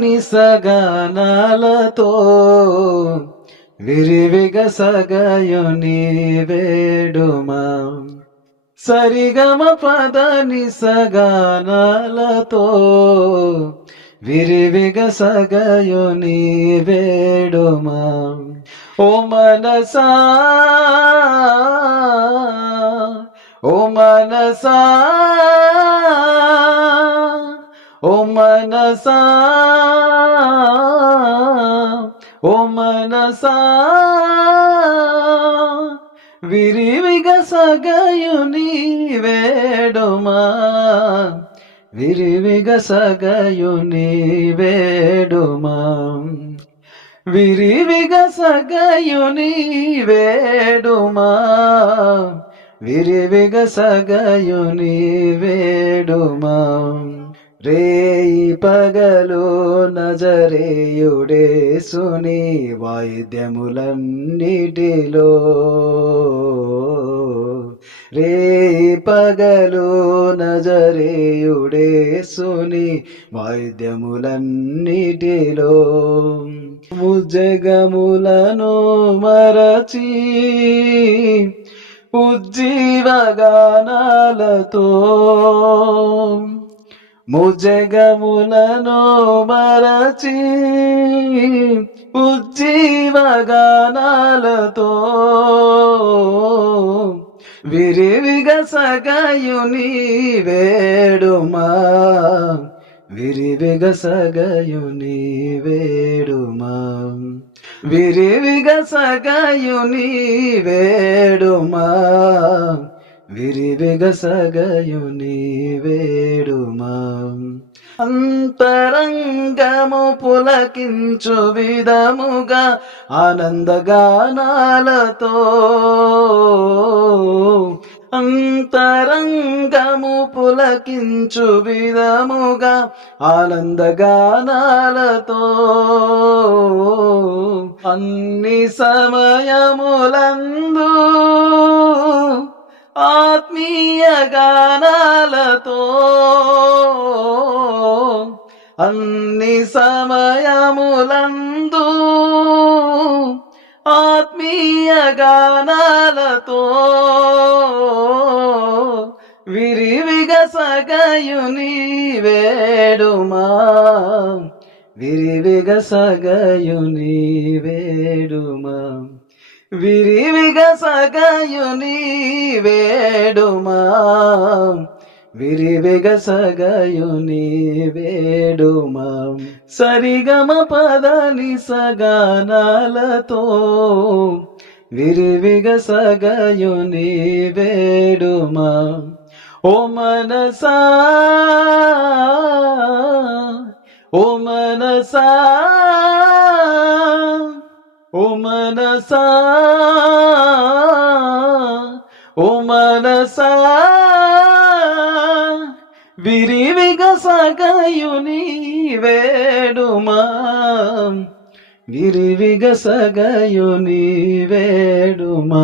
నిసగానాలతో విరివిగసగయుని వేడుమా సరిగమ పద నిసగానాలతో విరివిగసగయుని వేడుమా ఓ మనసా ఓ మనసా ఓ మనసా ఓ మనసా విరివిగసగయుని వేడుమా విరివిగసగయుని వేడుమా విరివిగసగయుని వేడుమా విరివిగసగయుని వేడుమా రేయి పగలు నజరేయుడేసుని వాయిద్యములన్నిటిలో రేయి పగలు నజరేయుడేసుని వాయిద్యములన్నిటిలో ముజ్జగములను మరచి ఉజ్జీవగానాలతో ముజ్జగములను మరచి ఉజ్జీవగానాలతో విరివిగసగయుని వేడుమా విరివిగసగయుని వేడుమా విరివిగసగయుని వేడుమా విరివిగసగయుని వేడుమా అంతరంగము పులకించు విధముగా ఆనందగానాలతో అంతరంగము పులకించు విధముగా ఆనందగానాలతో అన్ని సమయములందు ఆత్మీయ గానాలతో అన్ని సమయములందు ఆత్మీయ గానాలతో విరివిగసగయుని వేడుమా విరివిగసగయుని వేడుమా విరివిగసగయుని వేడుమా విరివిగసగయుని వేడుమా సరిగమ పద నిసగానాలతో విరివిగసగయుని వేడుమా ఓ మనసా ఓ మనసా ఓ మనసా ఓ మనసా విరివిగసగయుని వేడుమా విరివిగసగయుని వేడుమా